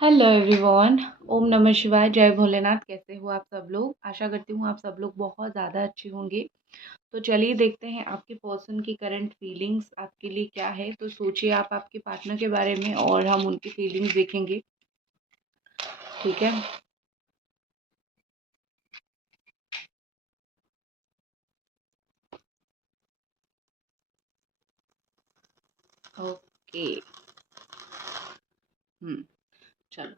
Hello everyone. ओम नमः शिवाय, जय भोलेनाथ। कैसे हो आप सब लोग? आशा करती हूँ आप सब लोग बहुत ज़्यादा अच्छे होंगे। तो चलिए देखते हैं आपके पर्सन की करंट फीलिंग्स आपके लिए क्या है। तो सोचिए आप आपके पार्टनर के बारे में और हम उनकी फीलिंग्स देखेंगे। ठीक है। ओके। हम्म। चलो,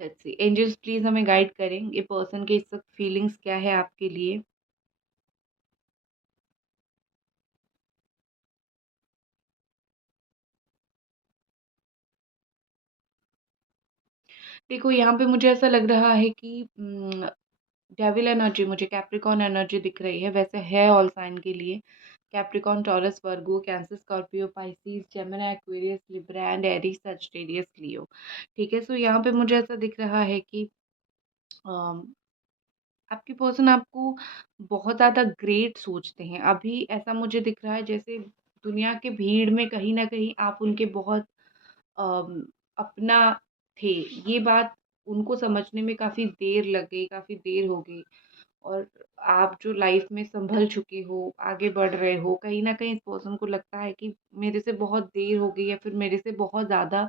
लेट्स सी। एंजल्स प्लीज हमें गाइड करें, ये पर्सन के इस वक्त फीलिंग्स क्या है आपके लिए। देखो, यहाँ पे मुझे ऐसा लग रहा है कि डेविल एनर्जी, मुझे कैप्रिकॉन एनर्जी दिख रही है। वैसे है ऑल साइन के लिए Capricorn, Taurus, Virgo, Cancer, Scorpio, Pisces, Gemini, Aquarius, Libra and Aries, Sagittarius, Leo. ठीक है। सो यहाँ पे मुझे ऐसा दिख रहा है कि अम, आपकी पर्सन आपको बहुत ज़्यादा ग्रेट सोचते हैं। अभी ऐसा मुझे दिख रहा है जैसे दुनिया के भीड़ में कहीं ना कहीं आप उनके बहुत अम, अपना थे। ये बात उनको समझने में काफ़ी देर लग गई, काफ़ी देर हो गई। और आप जो लाइफ में संभल चुके हो, आगे बढ़ रहे हो, कहीं न कहीं इस पर्सन को लगता है कि मेरे से बहुत देर हो गई या फिर मेरे से बहुत ज़्यादा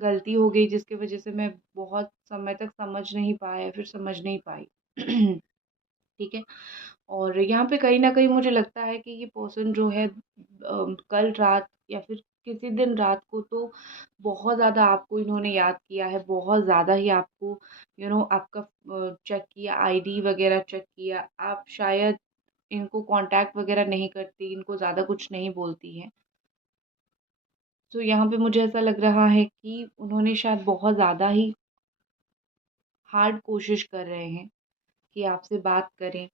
गलती हो गई जिसकी वज़ह से मैं बहुत समय तक समझ नहीं पाया या फिर समझ नहीं पाई। ठीक है। और यहाँ पे कहीं न कहीं मुझे लगता है कि ये पर्सन जो है कल रात या फिर किसी दिन रात को तो बहुत ज़्यादा आपको इन्होंने याद किया है, बहुत ज़्यादा ही आपको आपका चेक किया, आईडी वग़ैरह चेक किया। आप शायद इनको कॉन्टैक्ट वग़ैरह नहीं करती, इनको ज़्यादा कुछ नहीं बोलती हैं। तो यहाँ पे मुझे ऐसा लग रहा है कि उन्होंने शायद बहुत ज़्यादा ही हार्ड कोशिश कर रहे हैं कि आपसे बात करें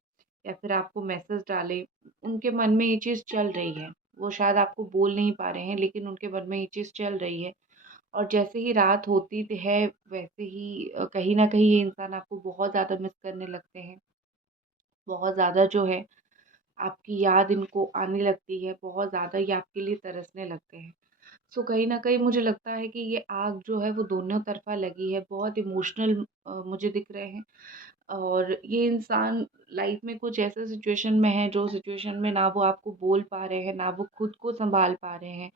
या फिर आपको मैसेज डालें। उनके मन में ये चीज़ चल रही है। वो शायद आपको बोल नहीं पा रहे हैं लेकिन उनके मन में ये चीज़ चल रही है। और जैसे ही रात होती है वैसे ही कहीं न कहीं ये इंसान आपको बहुत ज़्यादा मिस करने लगते हैं। बहुत ज़्यादा जो है आपकी याद इनको आने लगती है, बहुत ज़्यादा ये आपके लिए तरसने लगते हैं। सो कहीं न कहीं मुझे लगता है कि ये आग जो है वो दोनों तरफ़ा लगी है, बहुत इमोशनल मुझे दिख रहे हैं। और ये इंसान लाइफ में कुछ ऐसे सिचुएशन में है जो सिचुएशन में ना वो आपको बोल पा रहे हैं, ना वो खुद को सँभाल पा रहे हैं।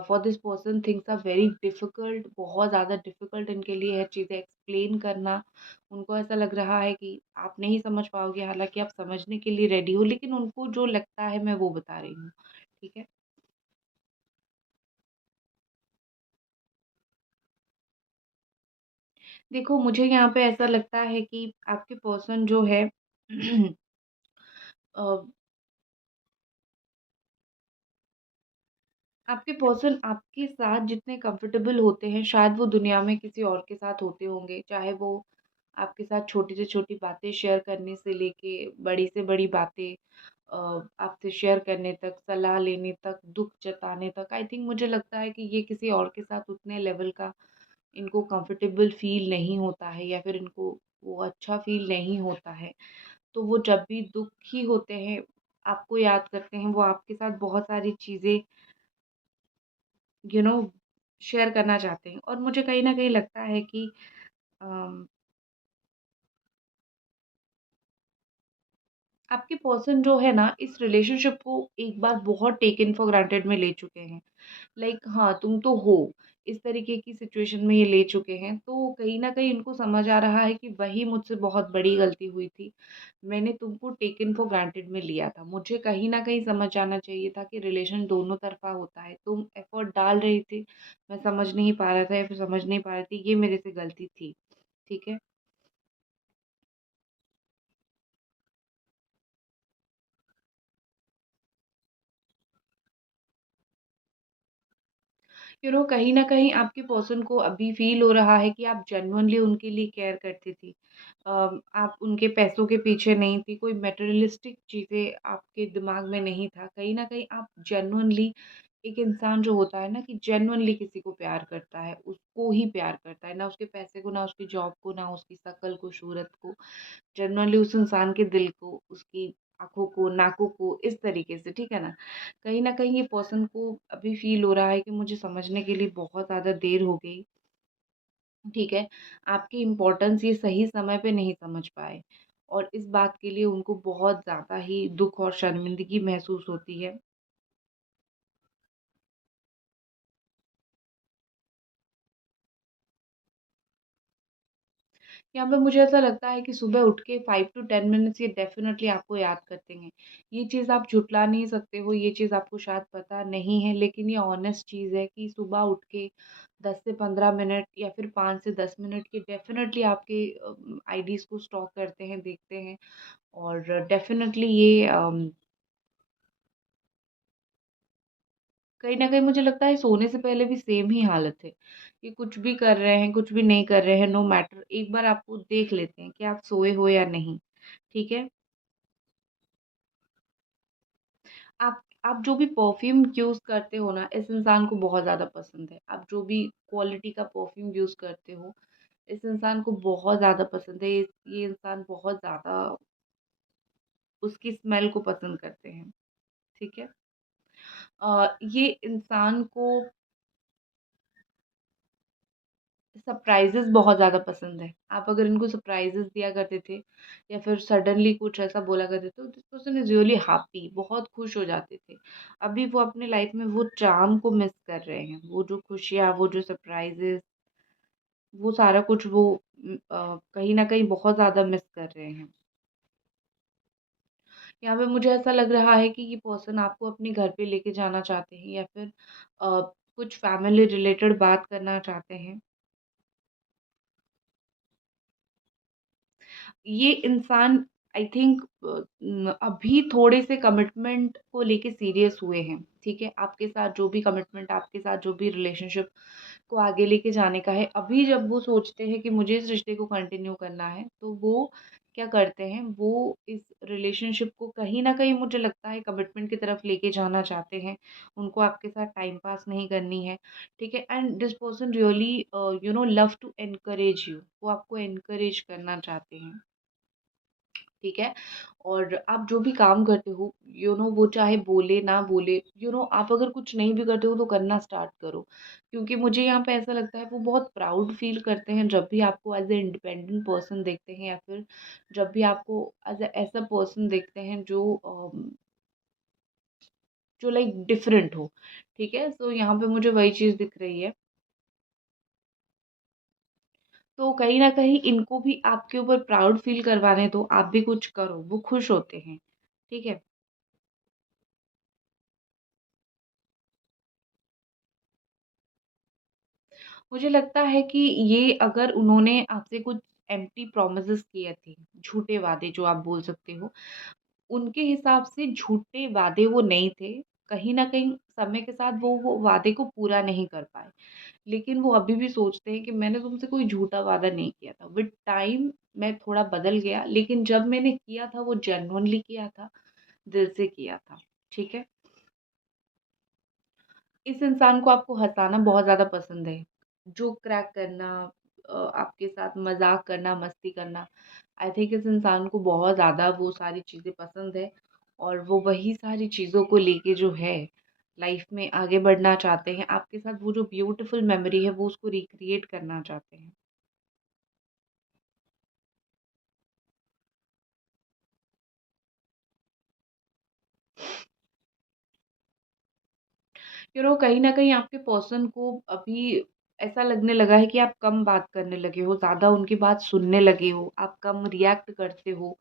For this person things are very difficult, बहुत ज़्यादा डिफ़िकल्ट इनके लिए है चीज़ें एक्सप्लेन करना। उनको ऐसा लग रहा है कि आप नहीं समझ पाओगे, हालाँकि आप समझने के लिए रेडी हो, लेकिन उनको जो लगता है मैं वो बता रही हूँ। ठीक है? देखो, मुझे यहाँ पे ऐसा लगता है कि आपके पर्सन जो है अ, आपके पर्सन आपके साथ जितने कंफर्टेबल होते हैं शायद वो दुनिया में किसी और के साथ होते होंगे। चाहे वो आपके साथ छोटी से छोटी बातें शेयर करने से लेके बड़ी से बड़ी बातें आपसे शेयर करने तक, सलाह लेने तक, दुःख जताने तक। आई थिंक मुझे लगता है कि ये किसी और के साथ उतने लेवल का इनको कंफर्टेबल फ़ील नहीं होता है या फिर इनको वो अच्छा फ़ील नहीं होता है। तो वो जब भी दुखी होते हैं, आपको याद करते हैं, वो आपके साथ बहुत सारी चीज़ें यू नो शेयर करना चाहते हैं। और मुझे कहीं न कहीं लगता है कि अम, आपके पर्सन जो है ना इस रिलेशनशिप को एक बार बहुत टेकन फॉर ग्रांटेड में ले चुके हैं। लाइक हाँ, तुम तो हो, इस तरीके की सिचुएशन में ये ले चुके हैं। तो कहीं न कहीं इनको समझ आ रहा है कि वही मुझसे बहुत बड़ी गलती हुई थी। मैंने तुमको टेकन फॉर ग्रांटेड में लिया था। मुझे कहीं न कहीं समझ आना चाहिए था कि रिलेशन दोनों तरफ़ा होता है। तुम एफ़र्ट डाल रहे थे, मैं समझ नहीं पा रहा था या फिर समझ नहीं पा रही थी, ये मेरे से गलती थी। ठीक है? कहीं न कहीं आपके पर्सन को अभी फ़ील हो रहा है कि आप जेन्युइनली उनके लिए केयर करती थी। आप उनके पैसों के पीछे नहीं थी, कोई मटेरियलिस्टिक चीज़ें आपके दिमाग में नहीं था। कहीं न कहीं आप जेन्युइनली एक इंसान जो होता है ना कि जेन्युइनली किसी को प्यार करता है, उसको ही प्यार करता है, ना उसके पैसे को, ना उसकी जॉब को, ना उसकी शक्ल को, सूरत को। जनरली उस इंसान के दिल को, उसकी आँखों को, नाकों को, इस तरीके से, ठीक है ना? कहीं न कहीं ये पर्सन को अभी फ़ील हो रहा है कि मुझे समझने के लिए बहुत ज़्यादा देर हो गई। ठीक है? आपकी इम्पोर्टेंस ये सही समय पे नहीं समझ पाए और इस बात के लिए उनको बहुत ज़्यादा ही दुःख और शर्मिंदगी महसूस होती है। यहाँ पे मुझे ऐसा लगता है कि सुबह उठ के 5 टू 10 मिनट्स ये डेफ़िनेटली आपको याद करते हैं। ये चीज़ आप झुठला नहीं सकते हो, ये चीज़ आपको शायद पता नहीं है, लेकिन ये ऑनेस्ट चीज़ है कि सुबह उठ के 10 से 15 मिनट या फिर 5 से 10 मिनट के डेफ़िनेटली आपके आईडीज़ को स्टॉक करते हैं, देखते हैं और डेफ़िनेटली ये कहीं न कहीं मुझे लगता है सोने से पहले भी सेम ही हालत है। कि कुछ भी कर रहे हैं, कुछ भी नहीं कर रहे हैं, नो मैटर एक बार आपको देख लेते हैं कि आप सोए हो या नहीं, ठीक है? आप जो भी परफ्यूम यूज़ करते हो ना, इस इंसान को बहुत ज़्यादा पसंद है। आप जो भी क्वालिटी का परफ्यूम यूज़ करते हो, इस इंसान को बहुत ज़्यादा पसंद है। ये इंसान बहुत ज़्यादा उसकी स्मेल को पसंद करते हैं, ठीक है? ये इंसान को सरप्राइज़ेज़ बहुत ज़्यादा पसंद है। आप अगर इनको सरप्राइज़ेज़ दिया करते थे या फिर सडनली कुछ ऐसा बोला करते थे, तो this person is really happy बहुत खुश हो जाते थे। अभी वो अपनी लाइफ़ में वो चार्म को मिस कर रहे हैं। वो जो खुशियाँ, वो जो सरप्राइज़ेज़, वो सारा कुछ वो कहीं न कहीं बहुत ज़्यादा मिस कर रहे हैं। यहाँ पे मुझे ऐसा लग रहा है कि ये पर्सन आपको अपने घर पे लेके जाना चाहते हैं या फिर कुछ फैमिली रिलेटेड बात करना चाहते हैं। ये इंसान आई थिंक अभी थोड़े से कमिटमेंट को लेके सीरियस हुए हैं, ठीक है? आपके साथ जो भी कमिटमेंट, आपके साथ जो भी रिलेशनशिप को आगे लेके जाने का है, अभी जब वो सोचते हैं कि मुझे इस रिश्ते को कंटिन्यू करना है, तो वो क्या करते हैं, वो इस रिलेशनशिप को कहीं न कहीं मुझे लगता है कमिटमेंट की तरफ लेके जाना चाहते हैं। उनको आपके साथ टाइम पास नहीं करनी है, ठीक है? And this person really love to encourage you. वो आपको एनकरेज करना चाहते हैं। ठीक है? और आप जो भी काम करते हो, वो चाहे बोले, ना बोले, आप अगर कुछ नहीं भी करते हो तो करना स्टार्ट करो। क्योंकि मुझे यहाँ पे ऐसा लगता है वो बहुत प्राउड फ़ील करते हैं जब भी आपको एज़ अ इंडिपेंडेंट पर्सन देखते हैं या फिर जब भी आपको एज़ अ ऐसा पर्सन देखते हैं जो लाइक डिफरेंट हो, ठीक है? सो यहाँ पे मुझे वही चीज़ दिख रही है। तो कहीं न कहीं इनको भी आपके ऊपर प्राउड फ़ील करवाने दो, आप भी कुछ करो, वो खुश होते हैं, ठीक है? मुझे लगता है कि ये अगर उन्होंने आपसे कुछ एम्प्टी प्रॉमिसेस किए थे, झूठे वादे जो आप बोल सकते हो, उनके हिसाब से झूठे वादे वो नहीं थे। कहीं न कहीं समय के साथ वो वादे को पूरा नहीं कर पाए। लेकिन वो अभी भी सोचते हैं कि मैंने तुमसे कोई झूठा वादा नहीं किया था। विद टाइम मैं थोड़ा बदल गया, लेकिन जब मैंने किया था वो जेन्युइनली किया था, दिल से किया था। ठीक है? इस इंसान को आपको हँसाना बहुत ज़्यादा पसंद है। जोक क्रैक करना, आपके साथ मज़ाक करना, मस्ती करना, आई थिंक इस इंसान को बहुत ज़्यादा वो सारी चीज़ें पसंद है और वो वही सारी चीज़ों को लेके जो है, लाइफ़ में आगे बढ़ना चाहते हैं। आपके साथ वो जो ब्यूटीफुल मेमोरी है, वो उसको रिक्रिएट करना चाहते हैं। कहीं न कहीं आपके पर्सन को अभी ऐसा लगने लगा है कि आप कम बात करने लगे हो, ज़्यादा उनकी बात सुनने लगे हो, आप कम रिएक्ट करते हो।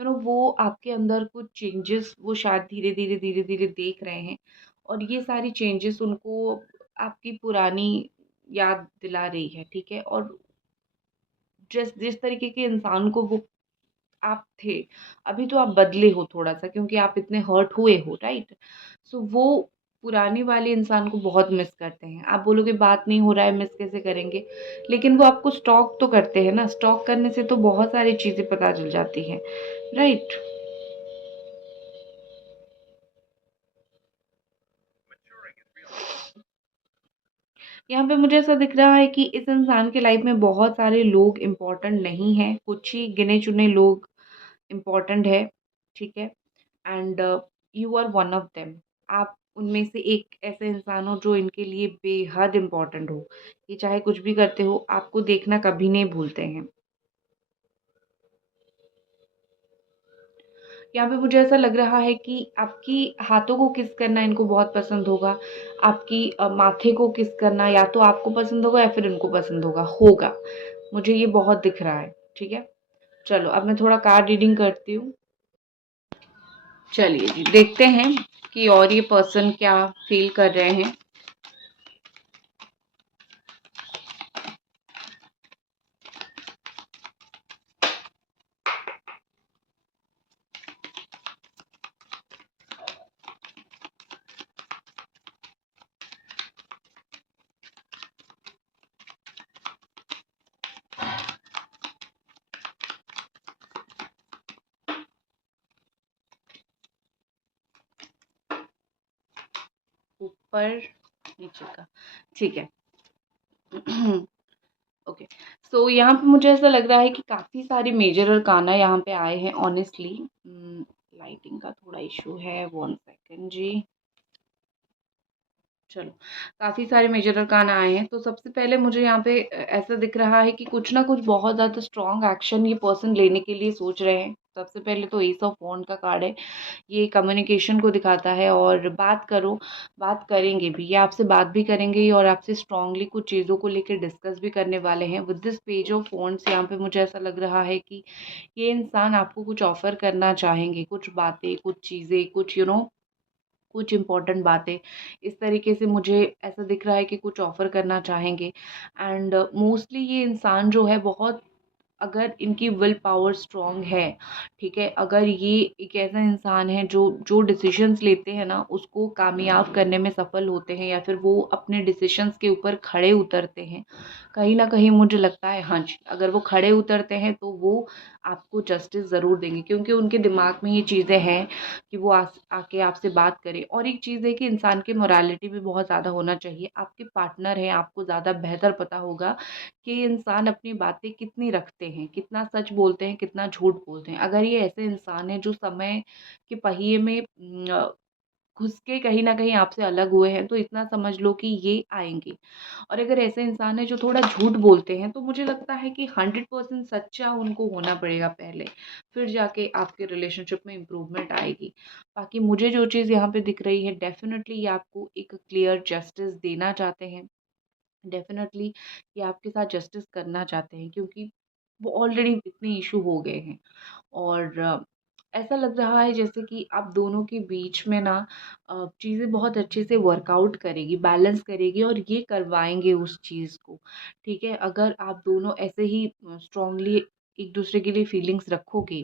वो आपके अंदर कुछ चेंजेस वो शायद धीरे-धीरे, धीरे-धीरे देख रहे हैं और ये सारी चेंजेस उनको आपकी पुरानी याद दिला रही है, ठीक है? और जिस जिस तरीके के इंसान को वो आप थे, अभी तो आप बदले हो थोड़ा-सा क्योंकि आप इतने हर्ट हुए हो, राइट? सो वो पुराने वाले इंसान को बहुत मिस करते हैं। आप बोलोगे बात नहीं हो रहा है, मिस कैसे करेंगे? लेकिन वो आपको स्टॉक तो करते हैं ना, स्टॉक करने से तो बहुत सारी चीज़ें पता चल जाती हैं, राइट? यहाँ पे मुझे ऐसा दिख रहा है कि इस इंसान की लाइफ में बहुत सारे लोग इम्पोर्टेंट नहीं हैं, कुछ ही गिने-चुने लोग इम्पोर्टेंट है, ठीक है? And you are one of them. आप उनमें से एक ऐसा इंसान हो जो इनके लिए बेहद इम्पोर्टेंट हो। ये चाहे कुछ भी करते हो, आपको देखना कभी नहीं भूलते हैं। यहाँ पे मुझे ऐसा लग रहा है कि आपकी हाथों को किस करना इनको बहुत पसंद होगा, आपकी माथे को किस करना या तो आपको पसंद होगा या फिर इनको पसंद होगा। मुझे ये बहुत दिख रहा है, ठीक है? चलो अब मैं थोड़ा कार्ड रीडिंग करती हूँ। चलिए जी, देखते हैं कि और ये पर्सन क्या फ़ील कर रहे हैं। ऊपर नीचे का, ठीक है। ओके, सो यहाँ पे मुझे ऐसा लग रहा है कि काफ़ी सारे मेजर अरकाना यहाँ पे आए हैं ऑनेस्टली। लाइटिंग का थोड़ा इशू है, 1 सेकंड जी। चलो, काफ़ी सारे मेजर अरकाना आए हैं, तो सबसे पहले मुझे यहाँ पे ऐसा दिख रहा है कि कुछ ना कुछ बहुत ज़्यादा स्ट्रॉन्ग एक्शन ये पर्सन लेने के लिए सोच रहे हैं। सबसे पहले तो एस ऑफ वॉन्ड का कार्ड है, ये कम्युनिकेशन को दिखाता है और बात करो, बात करेंगे भी, ये आपसे बात भी करेंगे ही और आपसे स्ट्रॉन्गली कुछ चीज़ों को लेकर डिस्कस भी करने वाले हैं। With this page of wands यहाँ पे मुझे ऐसा लग रहा है कि ये इंसान आपको कुछ ऑफ़र करना चाहेंगे, कुछ बातें, कुछ चीज़ें, कुछ कुछ इम्पोर्टेंट बातें, इस तरीके से मुझे ऐसा दिख रहा है कि कुछ ऑफ़र करना चाहेंगे। एंड मोस्टली ये इंसान जो है बहुत, अगर इनकी विल पावर स्ट्रॉन्ग है, ठीक है, अगर ये एक ऐसा इंसान है जो जो डिसीजंस लेते हैं ना उसको कामयाब करने में सफल होते हैं या फिर वो अपने डिसीजंस के ऊपर खड़े उतरते हैं, कहीं ना कहीं मुझे लगता है हाँ जी, अगर वो खड़े उतरते हैं तो वो आपको जस्टिस ज़रूर देंगे, क्योंकि उनके दिमाग में ये चीज़ें हैं कि वो आके आपसे बात करें। और एक चीज़ है कि इंसान की मोरालिटी भी बहुत ज़्यादा होना चाहिए। आपके पार्टनर हैं, आपको ज़्यादा बेहतर पता होगा कि इंसान अपनी बातें कितनी रखते हैं, कितना सच बोलते हैं, कितना झूठ बोलते हैं। अगर ये ऐसे इंसान हैं जो समय के पहिए में घुस के कहीं न कहीं आपसे अलग हुए हैं, तो इतना समझ लो कि ये आएँगे। और अगर ऐसे इंसान हैं जो थोड़ा झूठ बोलते हैं, तो मुझे लगता है कि 100% सच्चा उनको होना पड़ेगा पहले, फिर जाके आपके रिलेशनशिप में इम्प्रूवमेंट आएगी। बाकी मुझे जो चीज़ यहाँ पे दिख रही है, डेफ़िनिटली ये आपको एक क्लियर जस्टिस देना चाहते हैं। डेफ़िनेटली ये आपके साथ जस्टिस करना चाहते हैं, क्योंकि वो ऑलरेडी इतने इश्यू हो गए हैं। और ऐसा लग रहा है जैसे कि आप दोनों के बीच में ना चीज़ें बहुत अच्छे से वर्कआउट करेगी, बैलेंस करेगी और ये करवाएँगे उस चीज़ को, ठीक है? अगर आप दोनों ऐसे ही स्ट्रॉन्गली एक-दूसरे के लिए फीलिंग्स रखोगे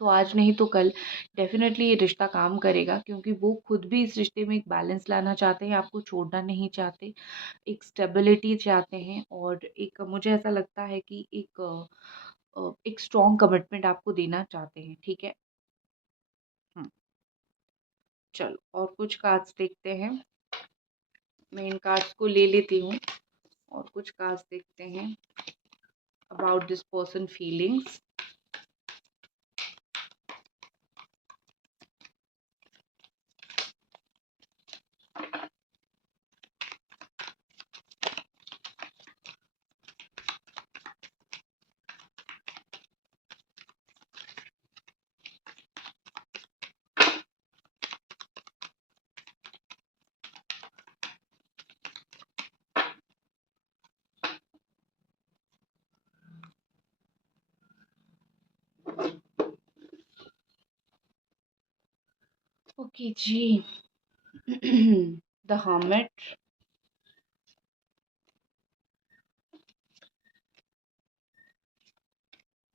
तो आज नहीं तो कल डेफ़िनेटली ये रिश्ता काम करेगा, क्योंकि वो खुद भी इस रिश्ते में एक बैलेंस लाना चाहते हैं, आपको छोड़ना नहीं चाहते, एक स्टेबिलिटी चाहते हैं और एक मुझे ऐसा लगता है कि एक स्ट्रॉन्ग कमिटमेंट आपको देना चाहते हैं, ठीक है? हुँ, चलो और कुछ कार्ड्स देखते हैं। मैं इन कार्ड्स को ले लेती हूँ और कुछ कार्ड्स देखते हैं about this person feelings. Okay जी। The hermit,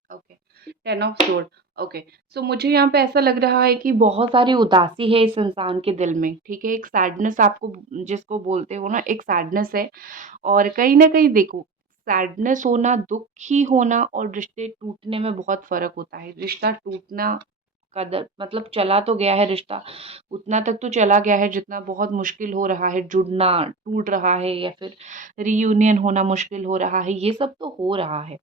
okay, 10 of sword, okay. So मुझे यहाँ पे ऐसा लग रहा है कि बहुत सारी उदासी है इस इंसान के दिल में, ठीक है? एक सैडनेस आपको जिसको बोलते हो ना, एक सैडनेस है और कहीं न कहीं देखो, सैडनेस होना, दुःख ही होना और रिश्ते टूटने में बहुत फ़र्क होता है। रिश्ता टूटना का मतलब चला तो गया है रिश्ता, उतना तक तो चला गया है जितना बहुत मुश्किल हो रहा है जुड़ना, टूट रहा है या फिर रियूनियन होना मुश्किल हो रहा है, ये सब तो हो रहा है।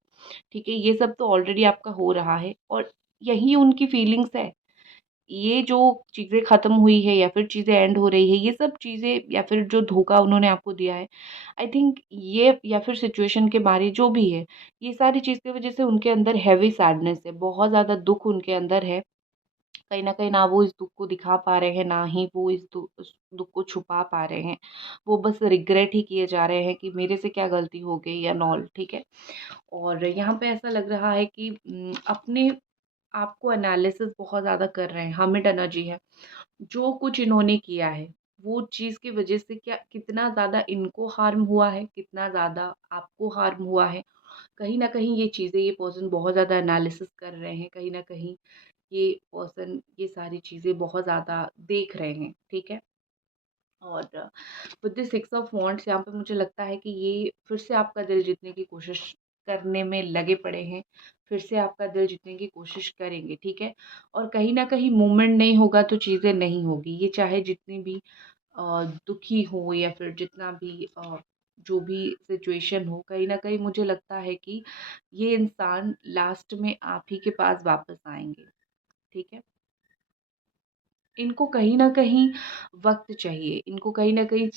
ठीक है, ये सब तो ऑलरेडी आपका हो रहा है और यही उनकी फीलिंग्स है ये जो चीज़ें ख़त्म हुई है या फिर चीज़ें एंड हो रही है, ये सब चीज़ें या फिर जो धोखा उन्होंने आपको दिया है, आई थिंक ये या फिर सिचुएशन के बारे जो भी है, ये सारी चीज़ की वज़ह से उनके अंदर हैवी सैडनेस है, बहुत ज़्यादा दुःख उनके अंदर है। कहीं न कहीं ना वो इस दुःख को दिखा पा रहे हैं, ना ही वो उस दुःख को छुपा पा रहे हैं। वो बस रिग्रेट ही किए जा रहे हैं कि मेरे से क्या गलती हो गई एंड ऑल, ठीक है? और यहाँ पे ऐसा लग रहा है कि अपने आप को एनालिसिस बहुत ज़्यादा कर रहे हैं, हमिट एनर्जी है। जो कुछ इन्होंने किया है, वो चीज़ की वज़ह से क्या कितना ज़्यादा इनको हार्म हुआ है, कितना ज़्यादा आपको हार्म हुआ है। कहीं न कहीं ये चीज़ें ये पर्सन बहुत ज़्यादा एनालिसिस कर रहे हैं, कहीं न कहीं ये पर्सन ये सारी चीज़ें बहुत ज़्यादा देख रहे हैं, ठीक है? और विद द 6 ऑफ वांड्स यहाँ पे मुझे लगता है कि ये फिर से आपका दिल जीतने की कोशिश करने में लगे पड़े हैं, फिर से आपका दिल जीतने की कोशिश करेंगे, ठीक है? और कहीं न कहीं मूवमेंट नहीं होगा तो चीज़ें नहीं होगी, ये चाहे जितनी भी दुखी हो या फिर जितना भी जो भी सिचुएशन हो, कहीं न कहीं मुझे लगता है कि ये इंसान लास्ट में आप ही के पास वापस आएँगे, ठीक है? इनको कहीं न कहीं वक़्त चाहिए, इनको कहीं न कहीं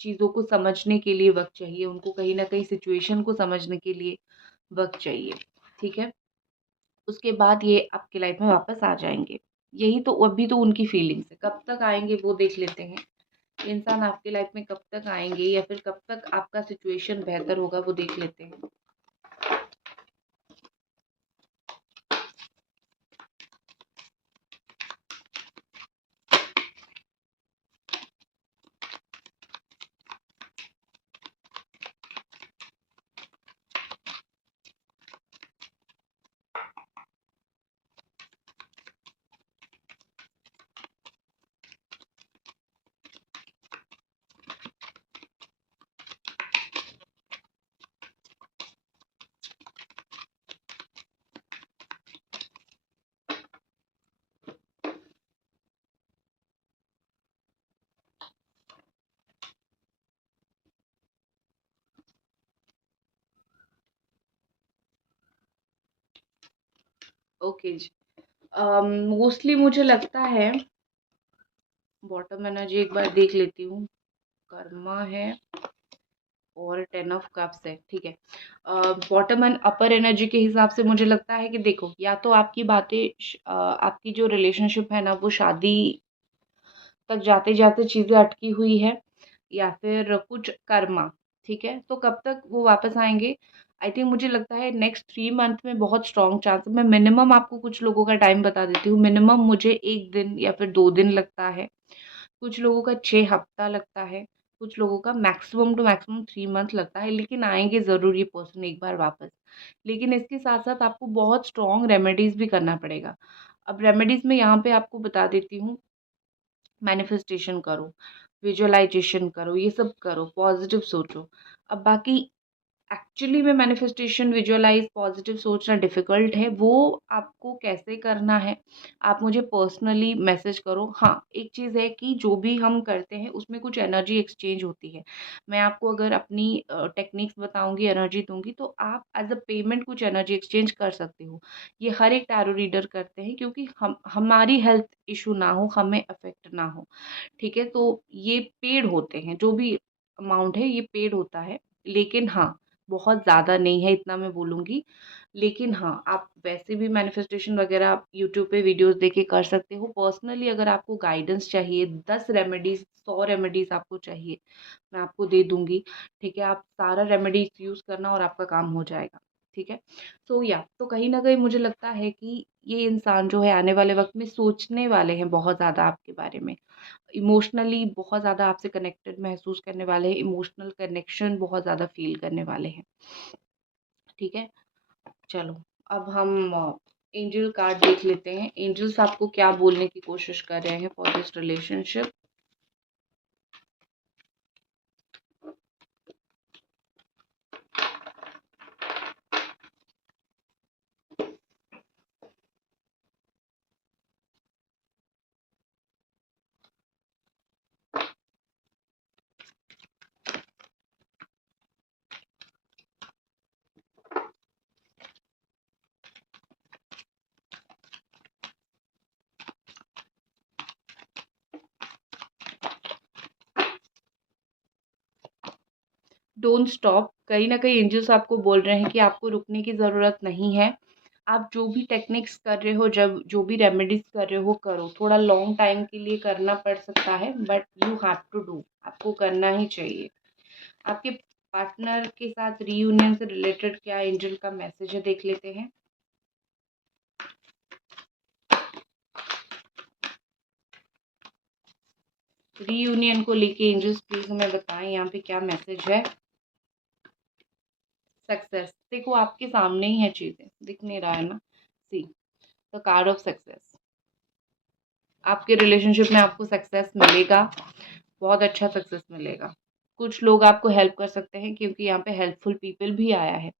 चीज़ों को समझने के लिए वक़्त चाहिए, उनको कहीं न कहीं सिचुएशन को समझने के लिए वक़्त चाहिए, ठीक है? उसके बाद ये आपकी लाइफ़ में वापस आ जाएँगे। यही तो अभी तो उनकी फीलिंग्स है, कब तक आएँगे वो देख लेते हैं। ये इंसान आपकी लाइफ़ में कब तक आएँगे या फिर कब तक आपका सिचुएशन बेहतर होगा वो देख लेते हैं। ओके जी। मोस्टली मुझे लगता है बॉटम एनर्जी एक बार देख लेती हूँ। कर्मा है और 10 ऑफ कप्स है, ठीक है। बॉटम एंड अपर एनर्जी के हिसाब से मुझे लगता है कि देखो या तो आपकी बातें आपकी जो रिलेशनशिप है ना वो शादी तक जाते-जाते चीज़ें अटकी हुई है या फिर कुछ कर्मा, ठीक है? तो कब तक वो वापस आएँगे? आई थिंक मुझे लगता है नेक्स्ट 3 मंथ में बहुत स्ट्रॉन्ग चांस है। मैं मिनिमम आपको कुछ लोगों का टाइम बता देती हूँ। मिनिमम मुझे 1 दिन या फिर 2 दिन लगता है। कुछ लोगों का 6 हफ्ता लगता है, कुछ लोगों का मैक्सिमम टू मैक्सिमम 3 मंथ लगता है, लेकिन आएँगे ज़रूर ये पर्सन एक बार वापस। लेकिन इसके साथ-साथ आपको बहुत स्ट्रॉन्ग रेमेडीज़ भी करना पड़ेगा। अब रेमेडीज़ मैं यहाँ पे आपको बता देती हूँ, मैनिफेस्टेशन करो, विजुअलाइज़ेशन करो, ये सब करो, पॉज़िटिव सोचो। अब बाकी एक्चुअली में मैनिफेस्टेशन, विजुअलाइज़, पॉज़िटिव सोचना डिफ़िकल्ट है, वो आपको कैसे करना है, आप मुझे पर्सनली मैसेज करो। हाँ, एक चीज़ है कि जो भी हम करते हैं, उसमें कुछ एनर्जी एक्सचेंज होती है। मैं आपको अगर अपनी टेक्निक्स बताऊँगी, एनर्जी दूँगी, तो आप एज़ अ पेमेंट कुछ एनर्जी एक्सचेंज कर सकते हो। ये हर एक टैरो रीडर करते हैं क्योंकि हम हमारी हेल्थ इश्यू ना हो, हमें अफ़ेक्ट ना हो, ठीक है? तो ये पेड होते हैं, जो भी अमाउंट है, ये पेड होता है। लेकिन हाँ, बहुत ज़्यादा नहीं है इतना मैं बोलूँगी। लेकिन हाँ, आप वैसे भी मैनिफेस्टेशन वग़ैरह आप यूट्यूब पे वीडियोज़ देख के कर सकते हो। पर्सनली अगर आपको गाइडेंस चाहिए, 10 रेमेडीज़, 100 रेमेडीज़ आपको चाहिए, मैं आपको दे दूँगी, ठीक है? आप सारा रेमेडीज़ यूज़ करना और आपका काम हो जाएगा, ठीक है? सो या तो कहीं न कहीं मुझे लगता है कि ये इंसान जो है आने वाले वक़्त में सोचने वाले हैं बहुत ज़्यादा आपके बारे में। इमोशनली बहुत ज़्यादा आपसे कनेक्टेड महसूस करने वाले हैं, इमोशनल कनेक्शन बहुत ज़्यादा फ़ील करने वाले हैं, ठीक है? चलो, अब हम एंजल कार्ड देख लेते हैं। एंजल्स आपको क्या बोलने की कोशिश कर रहे हैं for this relationship? Don't stop. कहीं न कहीं एंजल्स आपको बोल रहे हैं कि आपको रुकने की ज़रूरत नहीं है। आप जो भी टेक्निक्स कर रहे हो, जब जो भी रेमेडीज़ कर रहे हो करो। थोड़ा लॉन्ग टाइम के लिए करना पड़ सकता है but you have to do, आपको करना ही चाहिए। आपके पार्टनर के साथ रीयूनियन से रिलेटेड क्या एंजल का मैसेज है देख लेते हैं। रीयूनियन को लेके एंजल्स प्लीज हमें बताएं यहाँ पे क्या मैसेज है। सक्सेस, देखो आपके सामने ही है चीजें, दिख नहीं रहा है ना। See the card of success. आपके रिलेशनशिप में आपको सक्सेस मिलेगा, बहुत अच्छा सक्सेस मिलेगा। कुछ लोग आपको हेल्प कर सकते हैं क्योंकि यहाँ पे हेल्पफुल पीपल भी आया है।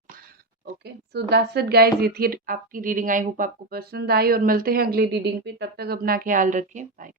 Okay, so that's it guys, ये थी आपकी रीडिंग। आई होप आपको पसंद आई और मिलते हैं अगली रीडिंग पे। तब तक अपना ख्याल रखें। बाय।